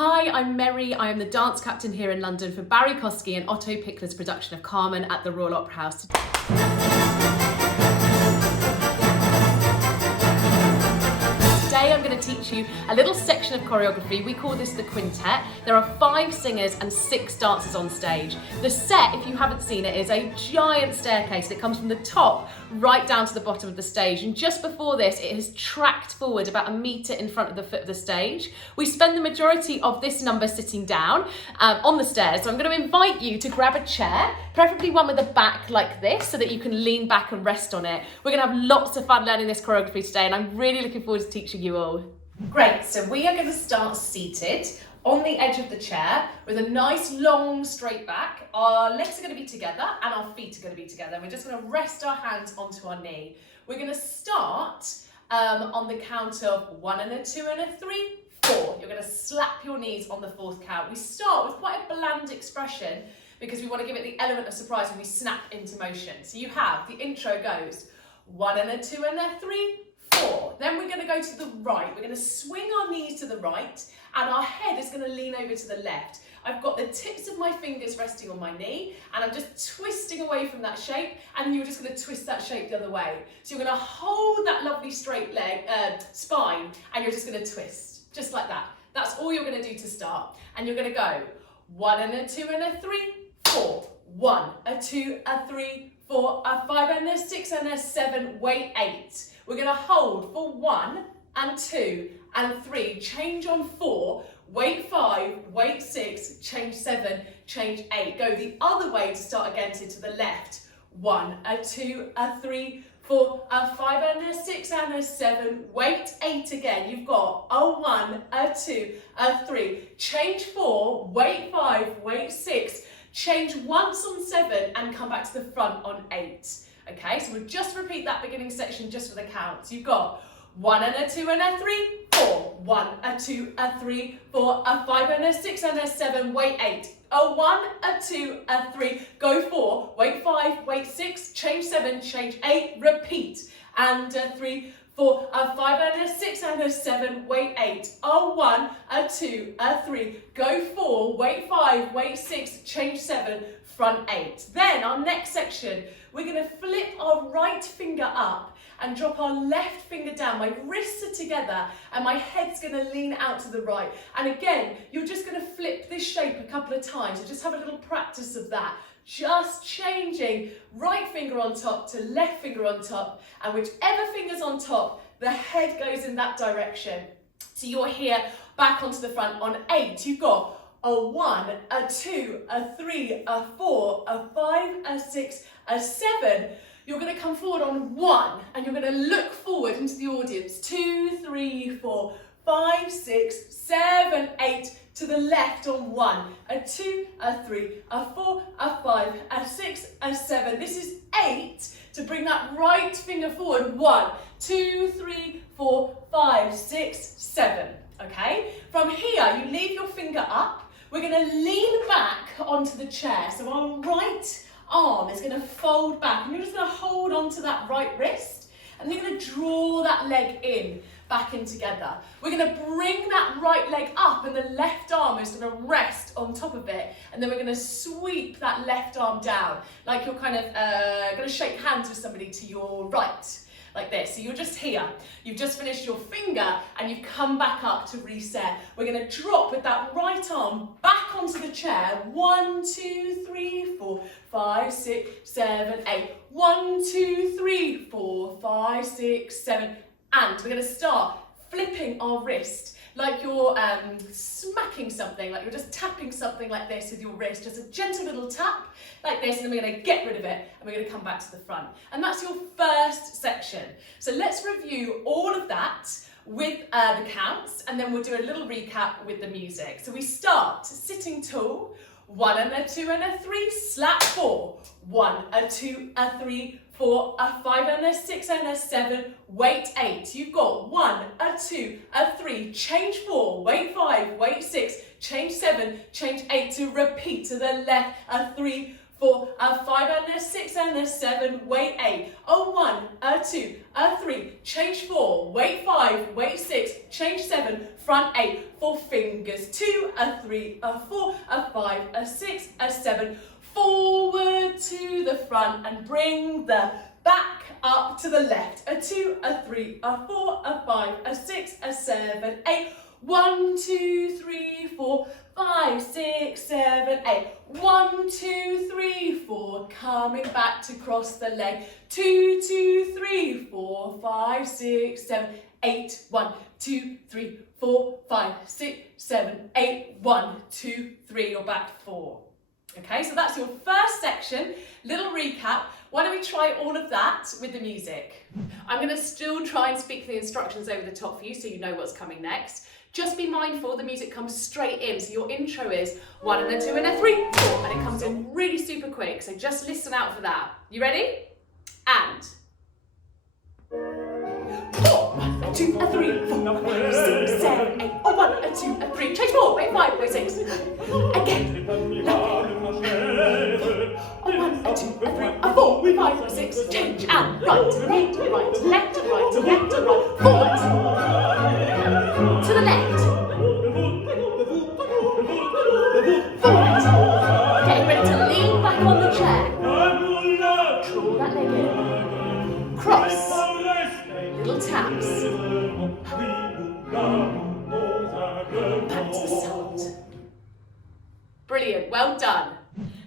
Hi, I'm Merry. I am the dance captain here in London for Barrie, Kosky and Otto Pickler's production of Carmen at the Royal Opera House. Today I'm going to teach you a little section of choreography. We call this the quintet. There are 5 singers and 6 dancers on stage. The set, if you haven't seen it, is a giant staircase that comes from the top right down to the bottom of the stage. And just before this, it has tracked forward about 1 metre in front of the foot of the stage. We spend the majority of this number sitting down on the stairs. So I'm going to invite you to grab a chair, preferably one with a back like this, so that you can lean back and rest on it. We're going to have lots of fun learning this choreography today, and I'm really looking forward to teaching you all. Great, so we are going to start seated on the edge of the chair with a nice long straight back. Our legs are going to be together and our feet are going to be together. We're just going to rest our hands onto our knee. We're going to start on the count of 1 and a 2 and a 3, 4. You're going to slap your knees on the 4th count. We start with quite a bland expression because we want to give it the element of surprise when we snap into motion. So you have, the intro goes 1 and a 2 and a 3, 4. Then we're going to go to the right. We're going to swing our knees to the right and our head is going to lean over to the left. I've got the tips of my fingers resting on my knee and I'm just twisting away from that shape, and you're just going to twist that shape the other way. So you're going to hold that lovely straight leg, spine, and you're just going to twist, just like that. That's all you're going to do to start. And you're going to go 1 and a 2 and a 3, 4. 1, a 2, a 3, 4, a 5 and a 6 and a 7, wait 8. We're going to hold for 1 and 2 and 3, change on 4, wait 5, wait 6, change 7, change 8. Go the other way to start again to the left. 1, a 2, a 3, 4, a 5 and a 6 and a 7, wait 8 again. You've got a 1, a 2, a 3, change 4, wait 5, wait 6, change once on 7 and come back to the front on 8. Okay, so we'll just repeat that beginning section just for the counts. You've got 1 and a 2 and a 3, 4. 1, a 2, a 3, 4, a 5 and a 6 and a 7, wait 8. A 1, a 2, a 3, go 4, wait 5, wait 6, change 7, change 8, repeat. And a 3, 4, a 5 and a 6 and a 7, wait 8. A 1, a 2, a 3, go 4, wait 5, wait 6, change 7, front 8. Then our next section, we're going to flip our right finger up and drop our left finger down. My wrists are together and my head's going to lean out to the right. And again, you're just going to flip this shape a couple of times. So just have a little practice of that. Just changing right finger on top to left finger on top, and whichever finger's on top, the head goes in that direction. So you're here back onto the front on 8. You've got a 1, a 2, a 3, a 4, a 5, a 6, a 7. You're going to come forward on 1 and you're going to look forward into the audience. 2, 3, 4, 5, 6, 7, 8. To the left on 1, a 2, a 3, a 4, a 5, a 6, a 7. This is 8 to bring that right finger forward. 1, 2, 3, 4, 5, 6, 7. Okay? From here, you leave your finger up. We're going to lean back onto the chair. So our right arm is going to fold back, and you're just going to hold onto that right wrist, and you're going to draw that leg in, back in together. We're going to bring that right leg up, and the left arm is going to rest on top of it, and then we're going to sweep that left arm down, like you're kind of going to shake hands with somebody to your right, like this. So you're just here, you've just finished your finger and you've come back up to reset. We're going to drop with that right arm back onto the chair. 1, 2, 3, 4, 5, 6, 7, 8. 1, 2, 3, 4, 5, 6, 7. And we're going to start flipping our wrist like you're smacking something, like you're just tapping something like this with your wrist, just a gentle little tap like this, and then we're going to get rid of it and we're going to come back to the front. And that's your first section. So let's review all of that with the counts, and then we'll do a little recap with the music. So we start sitting tall, 1 and a 2 and a 3, slap 4, 1, a 2, a 3, 4, a 5 and a 6 and a 7, wait 8. You've got 1, a 2, a 3, change 4, wait 5, wait 6, change 7, change 8 to repeat to the left, a 3, 4, a 5 and a 6 and a 7, wait 8, a 1, a 2, a 3, change 4, wait 5, wait 6, change 7, front 8, 4 fingers, 2, a 3, a 4, a 5, a 6, a 7, forward to the front and bring the back up to the left, a 2, a 3, a 4, a 5, a 6, a 7, 8, 1, 2, 3, 4, 5, 6, 7, 8, 1, 2, 3, 4, coming back to cross the leg, 2, 2, 3, 4, 5, 6, 7, 8, 1, 2, 3, 4, 5, 6, 7, 8, 1, 2, 3, you're back to 4. Okay, so that's your first section, little recap. Why don't we try all of that with the music? I'm going to still try and speak the instructions over the top for you so you know what's coming next. Just be mindful the music comes straight in, so your intro is 1 and a 2 and a 3, 4, and it comes in really super quick, so just listen out for that. You ready? And 4, 1, a 2, a 3, 4, 5, 6, 7, 8, a 1, a 2, a 3, change 4, wait 5, wait 6, again, a 1, a 2, a 3, a 4, 5, 6, change, and right, left, right, left, right, left, right, forward, to the left, forward, getting ready to lean back on the chair, draw that leg in, cross, little taps, back to the side. Brilliant, well done.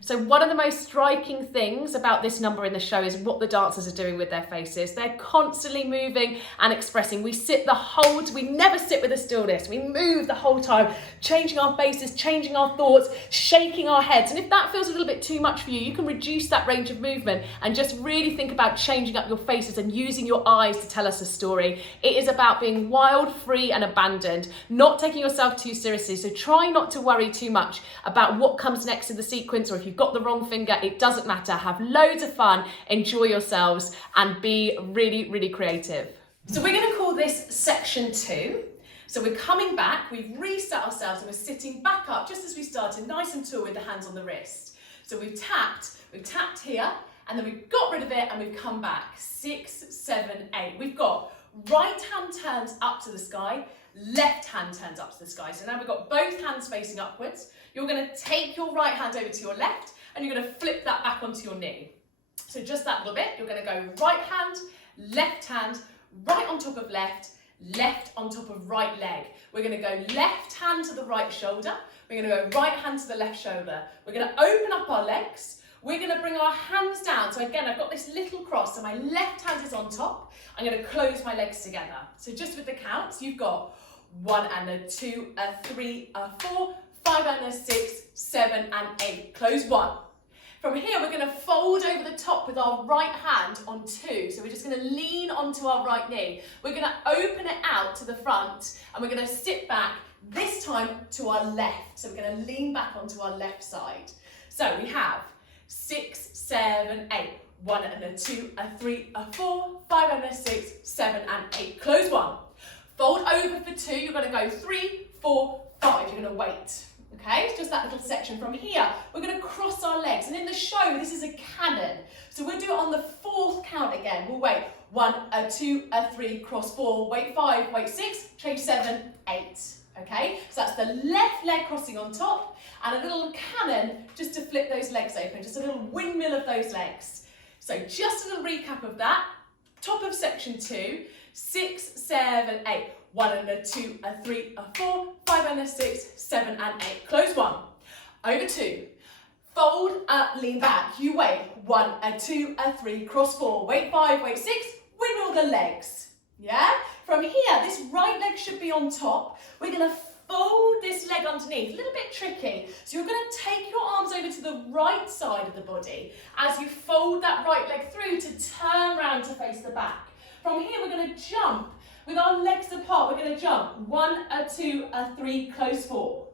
So one of the most striking things about this number in the show is what the dancers are doing with their faces. They're constantly moving and expressing. We never sit with a stillness. We move the whole time, changing our faces, changing our thoughts, shaking our heads. And if that feels a little bit too much for you, you can reduce that range of movement and just really think about changing up your faces and using your eyes to tell us a story. It is about being wild, free and abandoned, not taking yourself too seriously. So try not to worry too much about what comes next in the sequence, or if you've got the wrong finger, it doesn't matter. Have loads of fun, enjoy yourselves and be really, really creative. So we're going to call this section 2. So we're coming back, we've reset ourselves and we're sitting back up just as we started, nice and tall with the hands on the wrist. So we've tapped here and then we've got rid of it and we've come back. 6, 7, 8. We've got right hand turns up to the sky, left hand turns up to the sky. So now we've got both hands facing upwards. You're going to take your right hand over to your left and you're going to flip that back onto your knee. So just that little bit, you're going to go right hand, right on top of left on top of right leg. We're going to go left hand to the right shoulder. We're going to go right hand to the left shoulder. We're going to open up our legs. We're going to bring our hands down. So again, I've got this little cross, so my left hand is on top. I'm going to close my legs together. So just with the counts, you've got 1 and a 2, a 3, a 4, 5 and a 6, 7 and 8. Close 1. From here, we're going to fold over the top with our right hand on 2. So we're just going to lean onto our right knee. We're going to open it out to the front and we're going to sit back, this time to our left. So we're going to lean back onto our left side. So we have 6, 7, 8. 1 and a 2, a 3, a 4, 5 and a 6, 7 and 8. Close 1. Fold over for 2. You're going to go 3, 4, 5. You're going to wait. Okay, it's just that little section. From here, we're going to cross our legs. And in the show, this is a canon. So we'll do it on the 4th count again. We'll wait. 1, a 2, a 3, cross 4, wait 5, wait 6, change 7, 8. Okay, so that's the left leg crossing on top and a little cannon just to flip those legs open. Just a little windmill of those legs. So just a little recap of that. Top of section 2, 6, 7, 8. 1 and a 2, a 3, a 4, 5 and a 6, 7 and 8. Close 1. Over 2. Fold up, lean back. You wait. 1, a 2, a 3, cross 4, wait 5, wait 6, windmill the legs. Yeah? From here, this right leg should be on top. We're going to fold this leg underneath. A little bit tricky. So you're going to take your arms over to the right side of the body as you fold that right leg through to turn around to face the back. From here, we're going to jump. With our legs apart, we're going to jump. 1, a 2, a 3, close 4.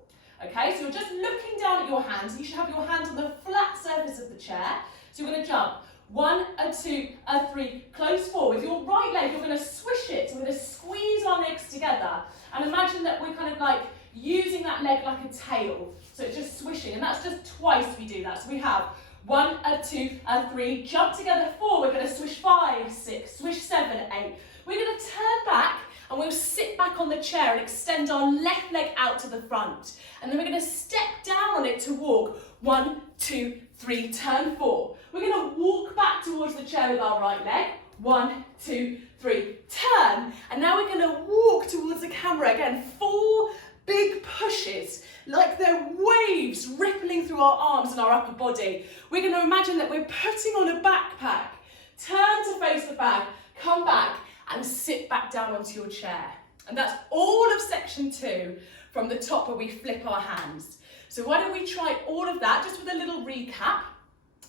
Okay, so you're just looking down at your hands. You should have your hands on the flat surface of the chair. So you're going to jump. 1, a 2, a 3, close 4. With your right leg, you're going to swish it. So we're going to squeeze our legs together. And imagine that we're kind of like using that leg like a tail. So it's just swishing. And that's just twice we do that. So we have 1, a 2, a 3, jump together 4, we're going to swish 5, 6, swish 7, 8. We're going to turn back and we'll sit back on the chair and extend our left leg out to the front. And then we're going to step down on it to walk. 1, 2, 3, turn 4. We're going to walk back towards the chair with our right leg. 1, 2, 3, turn. And now we're going to walk towards the camera again. 4 big pushes, like they're waves rippling through our arms and our upper body. We're going to imagine that we're putting on a backpack. Turn to face the bag, come back and sit back down onto your chair. And that's all of section 2 from the top where we flip our hands. So why don't we try all of that just with a little recap.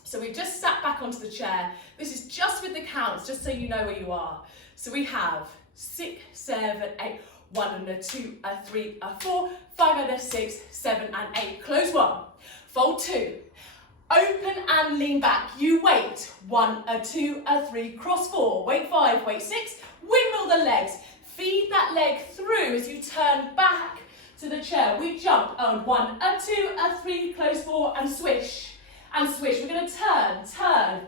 So we've just sat back onto the chair. This is just with the counts, just so you know where you are. So we have 6, 7, 8, 1 and a 2, a 3, a 4, 5 and a 6, 7 and 8. Close 1, fold 2, open and lean back. You wait, 1, a 2, a 3, cross 4, wait 5, wait 6, windmill the legs. Feed that leg through as you turn back to the chair. We jump on 1, a 2, a 3, close 4 and swish. And swish. We're going to turn,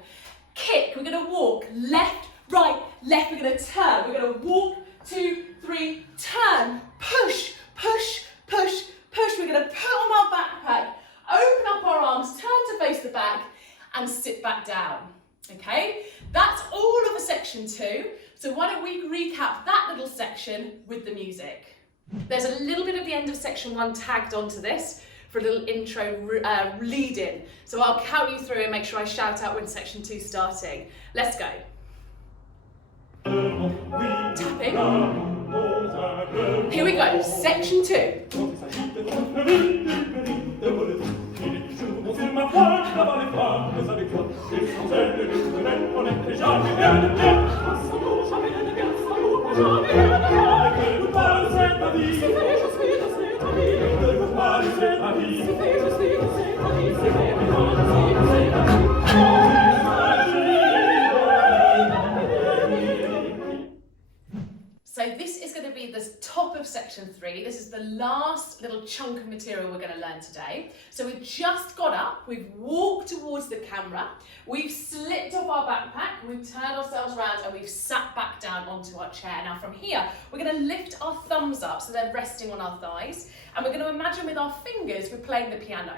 kick. We're going to walk, left, right, left. We're going to turn. We're going to walk, 2, 3, turn, push, push, push, push. We're going to put on our backpack, open up our arms, turn to face the back and sit back down. Okay, that's all of a section 2. So why don't we recap that little section with the music. There's a little bit of the end of section 1 tagged onto this for a little intro lead in. So I'll count you through and make sure I shout out when section 2's starting. Let's go. Tapping. Here we go, section 2. So this is going to be the top of section 3. This is the last little chunk of material we're going to learn today. So we've just got up, we've walked towards the camera, we've slipped off our backpack, we've turned ourselves around and we've sat back down onto our chair. Now from here, we're going to lift our thumbs up so they're resting on our thighs, and we're going to imagine with our fingers we're playing the piano.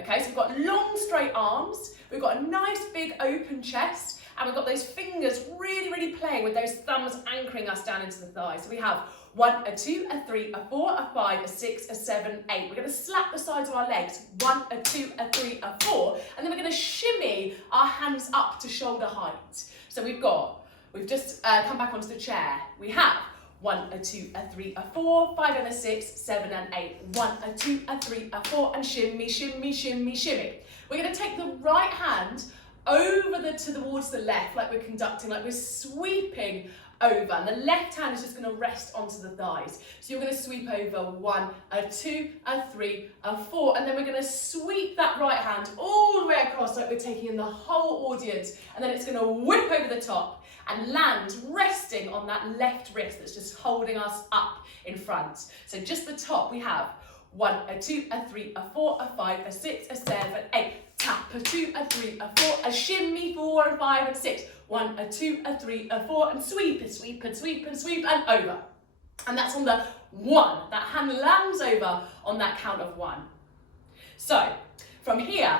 Okay, so we've got long straight arms, we've got a nice big open chest, and we've got those fingers really, really playing with those thumbs anchoring us down into the thighs. So we have 1, a 2, a 3, a 4, a 5, a 6, a 7, 8. We're going to slap the sides of our legs. 1, a 2, a 3, a 4. And then we're going to shimmy our hands up to shoulder height. So we've just come back onto the chair. We have 1, a 2, a 3, a 4, 5 and a 6, 7 and 8. 1, a 2, a 3, a 4, and shimmy, shimmy, shimmy, shimmy. We're going to take the right hand over towards the left, like we're conducting, like we're sweeping over, and the left hand is just going to rest onto the thighs. So you're going to sweep over 1, a 2, a 3, a 4, and then we're going to sweep that right hand all the way across like we're taking in the whole audience, and then it's going to whip over the top and land resting on that left wrist that's just holding us up in front. So just the top, we have 1, a 2, a 3, a 4, a 5, a 6, a 7, 8. Tap, a 2, a 3, a 4, a shimmy, 4 and 5 and 6. 1, a 2, a 3, a 4, and sweep and sweep and sweep and sweep and over. And that's on the 1. That hand lands over on that count of 1. So from here,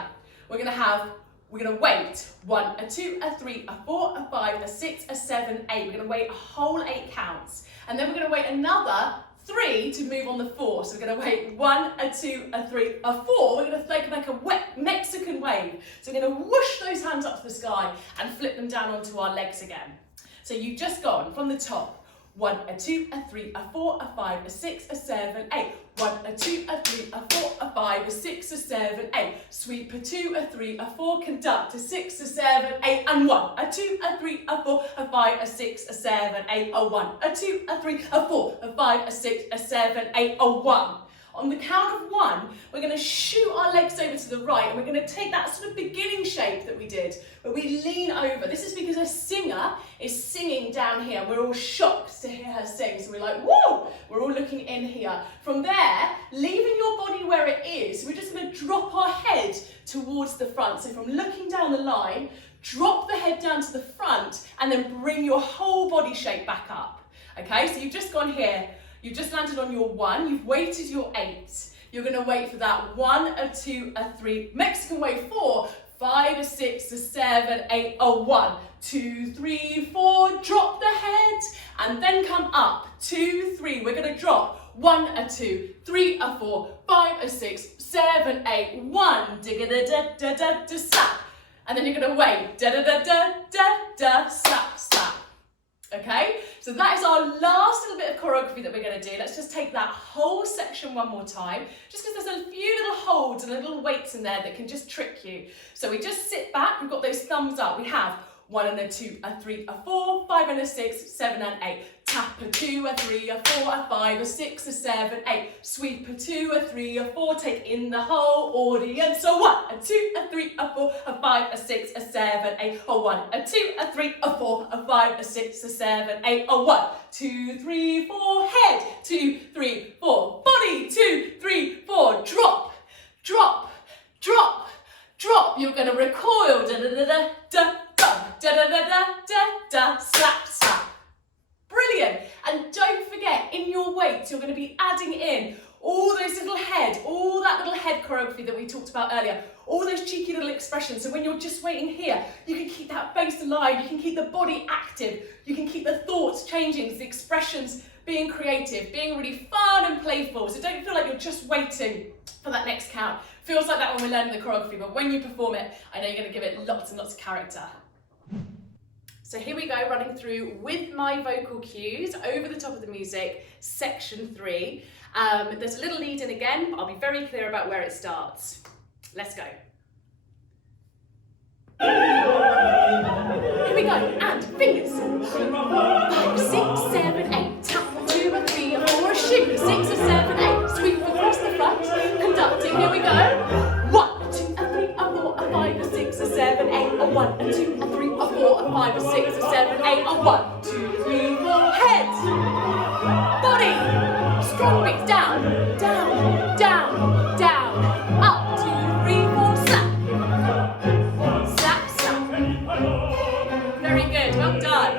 we're going to wait 1, a 2, a 3, a 4, a 5, a 6, a 7, 8. We're going to wait a whole 8 counts. And then we're going to wait another 3 to move on the 4. So we're going to wait 1, a 2, a 3, a 4. We're going to make a wet Mexican wave. So we're going to whoosh those hands up to the sky and flip them down onto our legs again. So you've just gone from the top. 1, a 2, a 3, a 4, a 5, a 6, a 7, 8. 1, a 2, a 3, a 4, a 5, a 6, a 7, 8. Sweep, a 2, a 3, a 4, conduct, a 6, a 7, 8, and 1. A 2, a 3, a 4, a 5, a 6, a 7, 8, a 1. A 2, a 3, a 4, a 5, a 6, a 7, 8, a 1. On the count of 1, we're going to shoot our legs over to the right, and we're going to take that sort of beginning shape that we did, where we lean over. This is because a singer is singing down here. We're all shocked to hear her sing, so we're like, whoa! We're all looking in here. From there, leaving your body where it is, we're just going to drop our head towards the front. So from looking down the line, drop the head down to the front and then bring your whole body shape back up. Okay, so you've just gone here, you've just landed on your 1, you've weighted your 8. You're going to wait for that 1, a 2, a 3, Mexican way 4, 5, a 6, a 7, 8, a 1, 2, 3, 4, drop the head and then come up, 2, 3, we're going to drop, 1, a 2, 3, a 4, 5, a 6, 7, 8, 1, digga-da-da-da-da-da, slap. And then you're going to wait, da-da-da-da-da-da, slap, slap. Okay, so that is our last little bit of choreography that we're going to do. Let's just take that whole section one more time, just because there's a few little holds and little weights in there that can just trick you. So we just sit back, we've got those thumbs up, we have 1 and a 2, a 3, a 4, 5 and a 6, 7 and 8. Tap a 2, a 3, a 4, a 5, a 6, a 7, 8. Sweep a 2, a 3, a 4. Take in the whole audience. So 1, a 2, a 3, a 4, a 5, a 6, a 7, 8. A 1, a 2, a 3, a 4, a 5, a 6, a 7, 8. A 1, 2, 3, 4. Head. 2, 3, 4. Body. 2, 3, 4. Drop, drop, drop, drop. You're going to recoil. Da da da da da da da da da da da. Slap, slap. Brilliant. And don't forget, in your weights, you're going to be adding in all those little head, all that little head choreography that we talked about earlier, all those cheeky little expressions. So when you're just waiting here, you can keep that face alive, you can keep the body active, you can keep the thoughts changing, the expressions being creative, being really fun and playful. So don't feel like you're just waiting for that next count. Feels like that when we're learning the choreography, but when you perform it, I know you're going to give it lots and lots of character. So here we go, running through with my vocal cues over the top of the music, section 3. There's a little lead in again, but I'll be very clear about where it starts. Let's go. Here we go, and fingers. 5, 6, 7, 8. Tap a 2, a 3, a 4, a shoot. 6, a 7, 8. Sweep across the front, conducting. Here we go. 1, a 2, a 3, a 4, a 5, a 6, a 7, 8. A 1, a 2, a 3, a 4, a 5, a 6, a 7, 8. A 1, 2, 3, 4. Head. Body. Strong beats. Down, down, down, down. Up, 2, 3, 4. Slap. Slap, slap. Very good. Well done.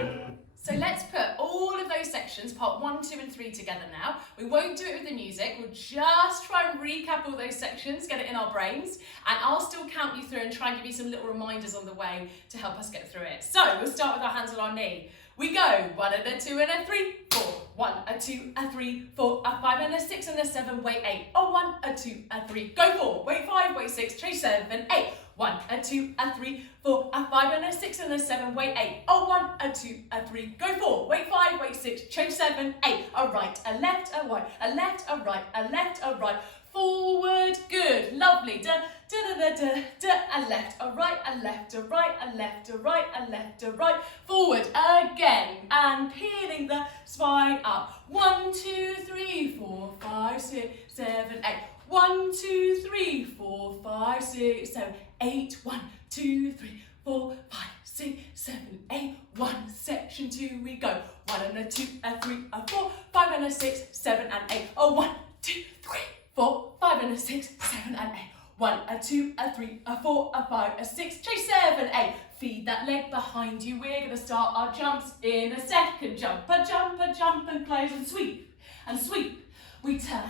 So let's put all of those sections, part 1, 2 and 3 together now. We won't do it with the music, we'll just try and recap all those sections, get it in our brains, and I'll still count you through and try and give you some little reminders on the way to help us get through it. So we'll start with our hands on our knee. We go 1 and a 2 and a 3, 4, 1, a 2, a 3, 4, a 5 and a 6 and a 7, wait 8, a 1, a 2, a 3, go 4, wait 5, wait 6, chase 7, 8, 1, a 2, a 3, 4, a 5 and a 6 and a 7, wait 8, a 1, a 2, a 3, go 4, wait 5, wait 6, change 7, 8, a right, a left, a right, a left, a right, a left, a right, forward, good, lovely, da, da, da, da, da, da, a left, a right, a left, a right, a left, a right, a left, a right, forward again, and peeling the spine up, 1, 2, 3, 4, 5, 6, 7, 8, 1, 2, 3, 4, 5, 6, 7, 8, 1, 2, 3, 4, 5, 6, 7, 8, 1, section 2, we go, 1 and a 2, a 3, a 4, 5 and a 6, 7 and 8, a 1, 2, 3, 4, 5 and a 6, 7 and 8, 1, a 2, a 3, a 4, a 5, a 6, chase 7, 8, feed that leg behind you, we're going to start our jumps in a second, jump, and close, and sweep, we turn,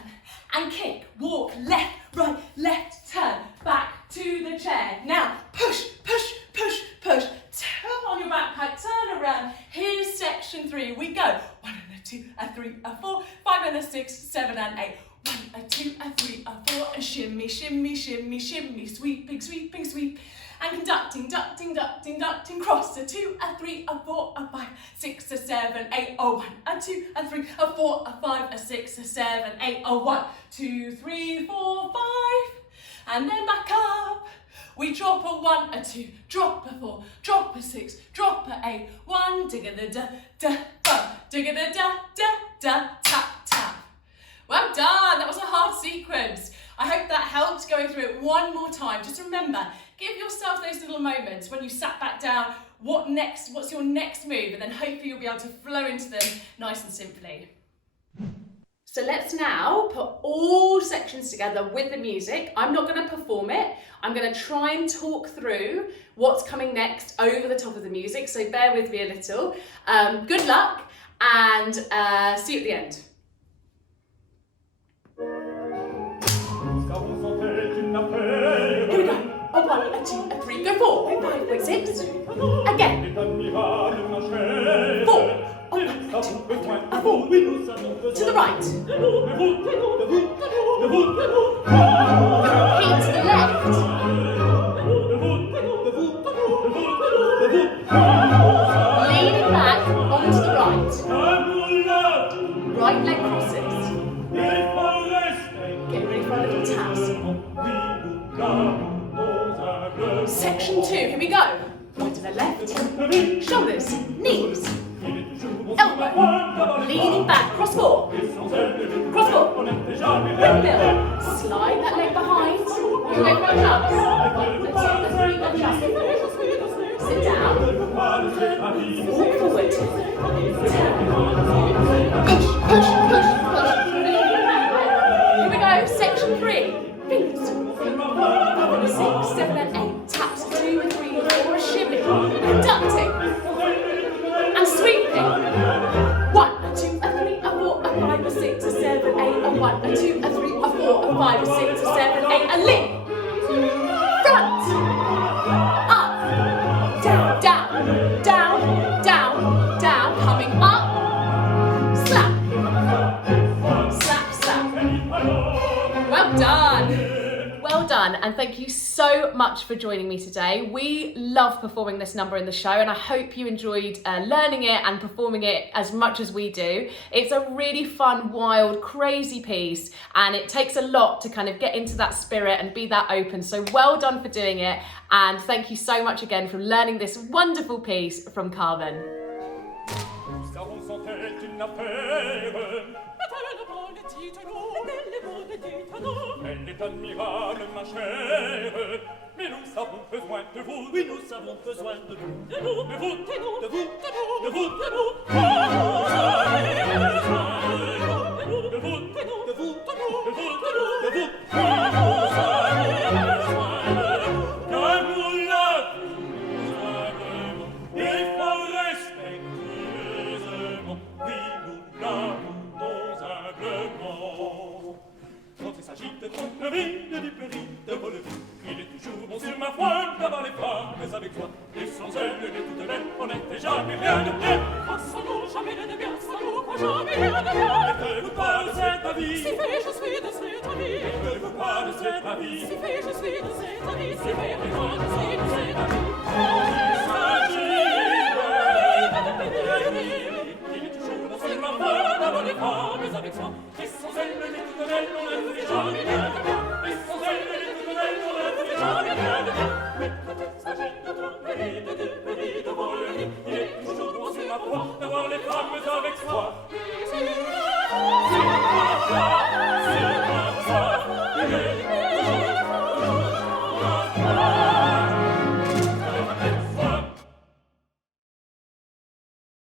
and kick, walk, left, right, left, turn, back to the chair, now, push, push, push, push, turn on your backpack, turn around, here's section 3, we go, 1 and a 2, a 3, a 4, 5 and a 6, 7 and 8, 1, a 2, a 3, a 4, a shimmy, shimmy, shimmy, shimmy, sweeping, sweeping, sweep, and conducting, ducting, ducting, ducting, cross, a 2, a 3, a 4, a 5, 6, a 7, 8, a 1, a 2, a 3, a 4, a 5, a 6, a 7, 8, a 1, 2, 3, 4, 5, and then back up. We drop a 1, a 2, drop a 4, drop a 6, drop a 8, 1, digga-da-da-da-da, digga-da-da-da-da, tap, tap. Well done, that was a hard sequence. I hope that helped going through it one more time. Just remember, give yourself those little moments when you sat back down, what's your next move, and then hopefully you'll be able to flow into them nice and simply. So let's now put all sections together with the music. I'm not going to perform it. I'm going to try and talk through what's coming next over the top of the music, so bear with me a little. Good luck, and see you at the end. Here we go. A 1, a 2, a 3, go 4, a 5, wait 6. Again. 4. A 1, a 2, a 4. To the right. Repeat to the left. Leaning back onto the right. Right leg crosses. Get ready for a little taps. Section 2, here we go. Right to the left. Shoulders, knees, elbow. Leaning back, cross 4. Cross 4. Windmill. Slide that leg behind. You go for a jump. Let's do the 3 and jump. Sit down. Walk forward. Push, push, push, push. Here we go, section 3. Fingers. 5, 6, 7 and 8. Taps 2 and 3 and 4. A shimmy. Conducting. And sweeping. 1, a 2, a 3, a 4, a 5, a 6, a 7, 8, a 1, a 2, a 3, a 4, a 5, a 6, a 7, 8, and leap. Front. Up. Down, down, down, down, down. Coming up. Slap. Slap, slap. Well done. Well done, and thank you so much for joining me today. We love performing this number in the show, and I hope you enjoyed learning it and performing it as much as we do. It's a really fun, wild, crazy piece, and it takes a lot to kind of get into that spirit and be that open. So well done for doing it, and thank you so much again for learning this wonderful piece from Carmen. Elle est admirable, ma chère, mais nous avons besoin de vous. Oui, nous avons besoin de vous. De vous, de vous, de vous, de vous, de vous, de vous, de vous. De vous, de vous, de vous, de vous, de vous. Car nous l'avons, il faut respectueusement. Oui, nous l'avons humblement. Quand il s'agit de tromperie, de duperie, de volerie, il est toujours bon sur ma foi d'avoir les femmes avec toi. Et sans elles, et toutes elles, on n'était jamais rien de bien. Ah, sans nous, jamais rien de bien, sans nous, quoi, jamais rien de bien. Mettez-vous pas de cet avis, si fait, je suis de cet avis. Mettez-vous pas de cet avis, si fait, je suis de cet avis. Si fait, je suis de cet avis. Il est toujours bon sur ma foi d'avoir les femmes avec soi. Et sans elles, et toutes elles, on n'était jamais rien de bien. Et sans elles, et toutes elles, on n'était jamais rien de bien. Mais quand il s'agit de tromperie, de duperie, de volerie, il est toujours bon sur ma foi d'avoir les femmes avec soi.